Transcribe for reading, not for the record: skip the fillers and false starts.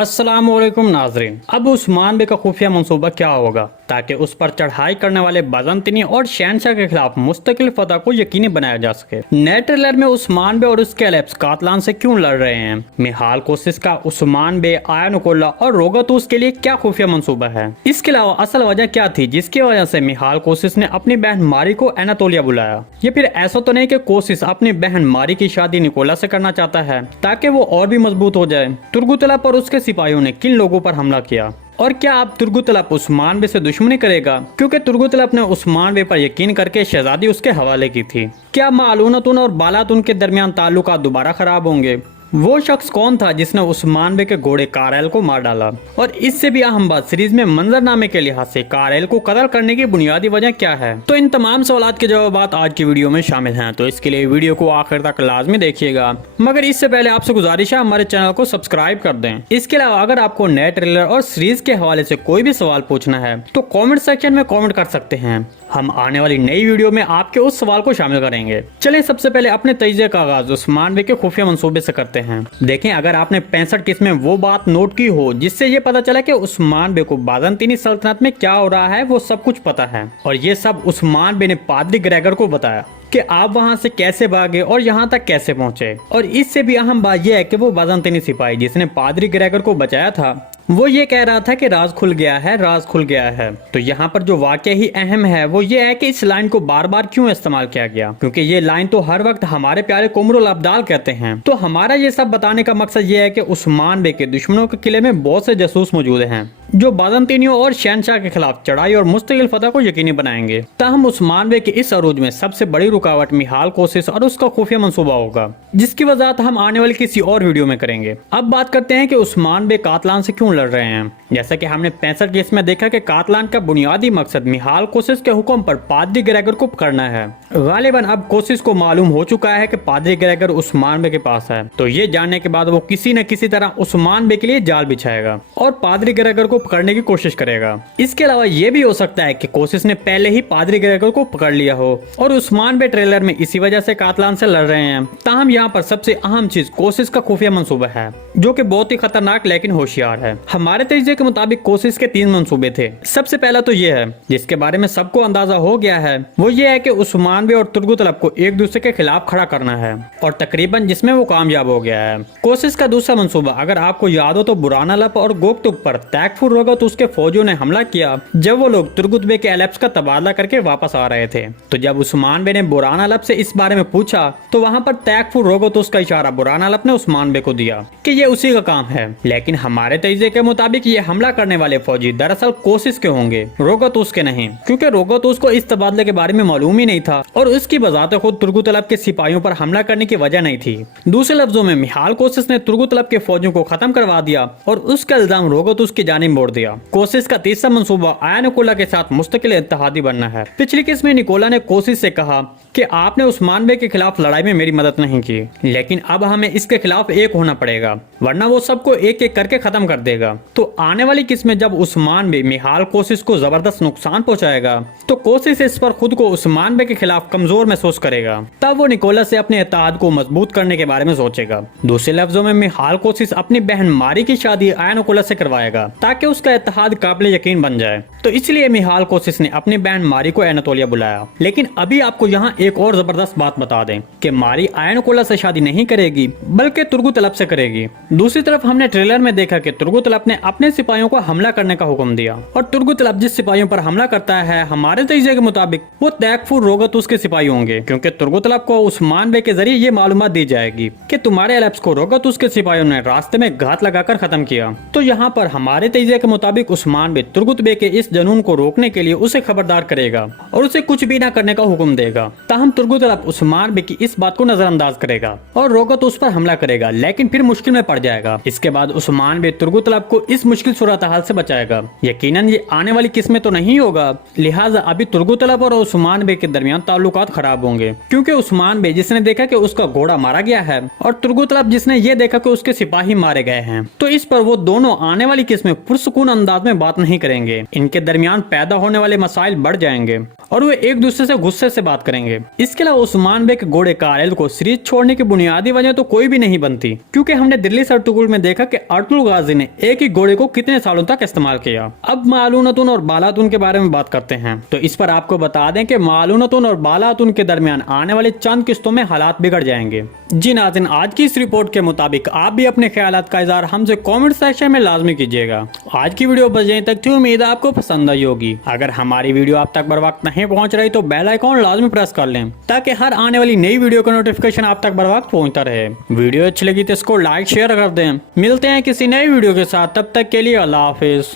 अस्सलामुअलैकुम नाजरीन। अब उस्मान बे का खुफिया मंसूबा क्या होगा ताकि उस पर चढ़ाई करने वाले बाज़ंतीनी और शहनशाह के खिलाफ मुस्तकिल फतह को यकीनी बनाया जा सके। नए ट्रेलर में उस्मान बे और उसके एलेप्स कातलान से क्यों लड़ रहे हैं, मिहाल कोसिस का उस्मान बे, आयनुकुल्ला और रोगातूस के लिए क्या खुफिया मंसूबा है, इसके अलावा असल वजह क्या थी जिसकी वजह से मिहाल कोसिस ने अपनी बहन मारी को एनातोलिया बुलाया। ये फिर ऐसा तो नहीं कि कोसिस अपनी बहन मारी की शादी निकोला से करना चाहता है ताकि वो और भी मजबूत हो जाए। तुर्गुतला पर उसके सिपाहियों ने किन लोगों पर हमला किया और क्या अब तुर्गुतलब उस्मान बे से दुश्मनी करेगा, क्योंकि तुर्गुतलब ने उस्मान बे पर यकीन करके शहजादी उसके हवाले की थी। क्या मालूनतुन और बालातुन के दरमियान ताल्लुकात दोबारा खराब होंगे? वो शख्स कौन था जिसने उस्मान बे के घोड़े कारैल को मार डाला? और इससे भी अहम बात, सीरीज में मंजरनामे के लिहाज से कारैल को कत्ल करने की बुनियादी वजह क्या है? तो इन तमाम सवालात के जवाब आज की वीडियो में शामिल हैं, तो इसके लिए वीडियो को आखिर तक लाजमी देखिएगा। मगर इससे पहले आपसे गुजारिश है हमारे चैनल को सब्सक्राइब कर दें। इसके अलावा अगर आपको नए ट्रेलर और सीरीज के हवाले से कोई भी सवाल पूछना है तो कॉमेंट सेक्शन में कॉमेंट कर सकते हैं। हम आने वाली नई वीडियो में आपके उस सवाल को शामिल करेंगे। चलिए सबसे पहले अपने तजिए का आगाज उस्मान बे के खुफिया मंसूबे से करते हैं। देखें, अगर आपने 65 किस में वो बात नोट की हो जिससे ये पता चला कि उस्मान बे को बाज़ंतीनी सल्तनत में क्या हो रहा है, वो सब कुछ पता है। और ये सब उस्मान बे ने पादरी ग्रेगर को बताया कि आप वहां से कैसे भागे और यहाँ तक कैसे पहुंचे। और इससे भी अहम बात यह है कि वो बाज़ंतीनी सिपाही जिसने पादरी ग्रेगर को बचाया था, वो ये कह रहा था कि राज खुल गया है, राज खुल गया है। तो यहाँ पर जो वाकया ही अहम है वो ये है कि इस लाइन को बार बार क्यों इस्तेमाल किया गया, क्योंकि ये लाइन तो हर वक्त हमारे प्यारे कुमरुल अब्दाल कहते हैं। तो हमारा ये सब बताने का मकसद ये है कि उस्मान बे के दुश्मनों के किले में बहुत से जासूस मौजूद हैं जो बाज़ंतीनियों और शहनशाह के खिलाफ चढ़ाई और मुस्तकिल फतह को यकीनी बनाएंगे। ताहम उस्मान बे के इस अरूज में सबसे बड़ी रुकावट मिहाल कोसिस और उसका खुफिया मंसूबा होगा, जिसकी वजाहत हम आने वाली किसी और वीडियो में करेंगे। अब बात करते हैं कि उस्मान बे कातलान से क्यों लड़ रहे हैं। जैसा कि हमने 65 केस में देखा कि कातलान का बुनियादी मकसद मिहाल कोसिस के हुक्म पर पादरी ग्रेगर को पकड़ना है। गालिबन अब कोसिस को मालूम हो चुका है कि पादरी ग्रेगर उस्मान बे के पास है, तो ये जानने के बाद वो किसी न किसी तरह उस्मान बे के लिए जाल बिछाएगा और पादरी ग्रेगर को पकड़ने की कोशिश करेगा। इसके अलावा ये भी हो सकता है कि कोसिस ने पहले ही पादरी ग्रेगर को पकड़ लिया हो और उस्मान बे ट्रेलर में इसी वजह से कातलान से लड़ रहे हैं। ताहम यहाँ पर सबसे अहम चीज कोसिस का खुफिया मंसूबा है, जो कि बहुत ही खतरनाक लेकिन होशियार है। हमारे तजिए के मुताबिक कोसिस के 3 मंसूबे थे। सबसे पहला तो ये है, जिसके बारे में सबको अंदाजा हो गया है, वो ये है कि उस्मान बे और तुर्गुतलब को एक दूसरे के खिलाफ खड़ा करना है, और तकरीबन जिसमें वो कामयाब हो गया है। कोसिस का दूसरा मंसूबा अगर आपको याद हो तो बुरानालब और गोकतुक पर तैकफुर रोगत उसके फौजियों ने हमला किया जब वो लोग तुर्गुत बे के एलेप्स का तबादला करके वापस आ रहे थे। तो जब उस्मान बे ने बुरानालब से इस बारे में पूछा तो वहाँ पर तैकफुर रोगत उसका इशारा बुरानालब ने उस्मान बे को दिया कि ये उसी का काम है। लेकिन हमारे तजिए के मुताबिक ये हमला करने वाले फौजी दरअसल कोसिस के होंगे, रोगातूस के नहीं, क्योंकि रोगातूस को इस तबादले के बारे में मालूम ही नहीं था और उसकी बजाते खुद तुर्गुतलब के सिपाहियों पर हमला करने की वजह नहीं थी। दूसरे लफ्जों में मिहाल कोसिस ने तुर्गुतलब के फौजियों को खत्म करवा दिया और उसका इल्जाम रोगातूस की जानिब मोड़ दिया। कोसिस का तीसरा मंसूबा आयनुकुल्ला के साथ मुस्तकिल इत्तेहादी बनना है। पिछली किस्त में निकोला ने कोसिस से कहा कि आपने उस्मान बे के खिलाफ लड़ाई में मेरी मदद नहीं की, लेकिन अब हमें इसके खिलाफ एक होना पड़ेगा वरना वो सबको एक एक करके खत्म कर देगा। तो आने वाली किस्त में जब उस्मान बे मिहाल कोसिस को जबरदस्त नुकसान पहुंचाएगा तो कोसिस इस पर खुद को उस्मान बे के खिलाफ कमजोर महसूस करेगा, तब वो निकोला से अपने इत्तेहाद को मजबूत करने के बारे में सोचेगा। दूसरे लफ्जों में मिहाल कोसिस अपनी बहन मारी की शादी आयनुकुल्ला से करवाएगा ताकि उसका इत्तेहाद काबिल यकीन बन जाए। तो इसलिए मिहाल कोसिस ने अपनी बहन मारी को एनातोलिया बुलाया। लेकिन अभी आपको यहाँ एक और जबरदस्त बात बता दें कि मारी आयनुकुल्ला से शादी नहीं करेगी बल्कि तुर्गुतलब से करेगी। दूसरी तरफ हमने ट्रेलर में देखा कि तुर्गुतलब ने अपने सिपाहियों को हमला करने का हुक्म दिया और तुर्गुतलब जिस सिपाहियों पर हमला करता है हमारे तजिए के मुताबिक वो तैकफुर रोगातूस के सिपाही होंगे, क्योंकि तुर्गुतलब को उस्मान बे के जरिए ये मालूमात दी जाएगी कि तुम्हारे एलेप्स को रोगातूस के सिपाहियों ने रास्ते में घात लगाकर खत्म किया। तो यहाँ पर हमारे तजिए के मुताबिक उस्मान बे तुर्गुत बे के इस जनून को रोकने के लिए उसे खबरदार करेगा और उसे कुछ भी न करने का हुक्म देगा। ताहम तुर्गुतलब उस्मान बे की इस बात को नजरअंदाज करेगा और रोगातूस पर हमला करेगा, लेकिन फिर मुश्किल में पड़ जाएगा। इसके बाद उस्मान बे तुर्गुतलब को इस मुश्किल सूरत हाल से बचाएगा। यकीनन ये आने वाली किस्में तो नहीं होगा, लिहाजा अभी तुर्गुतलब और उस्मान बे के दरमियान ताल्लुकात खराब होंगे, क्योंकि उस्मान बे जिसने देखा कि उसका घोड़ा मारा गया है और तुर्गुतलब जिसने ये देखा कि उसके सिपाही मारे गए हैं, तो इस पर वो दोनों आने वाली किस्में पुरसुकून अंदाज में बात नहीं करेंगे। इनके दरमियान पैदा होने वाले मसाइल बढ़ जाएंगे और वे एक दूसरे से गुस्से से बात करेंगे। इसके अलावा उस्मान बे के घोड़े कायल को सीरीज छोड़ने की बुनियादी वजह तो कोई भी नहीं बनती, क्योंकि हमने दिल्ली से अर्तुगरुल में देखा कि अर्तुगरुल गाजी ने एक ही घोड़े को कितने सालों तक इस्तेमाल किया। अब मालूनतुन और बालातुन के बारे में बात करते हैं। तो इस पर आपको बता दें कि मालूनतुन और बालातुन के दरमियान आने वाले चंद किस्तों में हालात बिगड़ जाएंगे। जी नाज़रीन, आज की इस रिपोर्ट के मुताबिक आप भी अपने ख्यालात का इज़हार हमसे कमेंट सेक्शन में लाजमी कीजिएगा। आज की वीडियो बस यहीं तक थी, उम्मीद है आपको पसंद आई होगी। अगर हमारी वीडियो आप तक बर वक्त नहीं पहुंच रही तो बेल आइकॉन लाजमी प्रेस कर लें, ताकि हर आने वाली नई वीडियो का नोटिफिकेशन आप तक बर वक्त पहुंचता रहे। वीडियो अच्छी लगी तो इसको लाइक शेयर कर दें। मिलते हैं किसी नई वीडियो के साथ, तब तक के लिए अल्लाह हाफिज।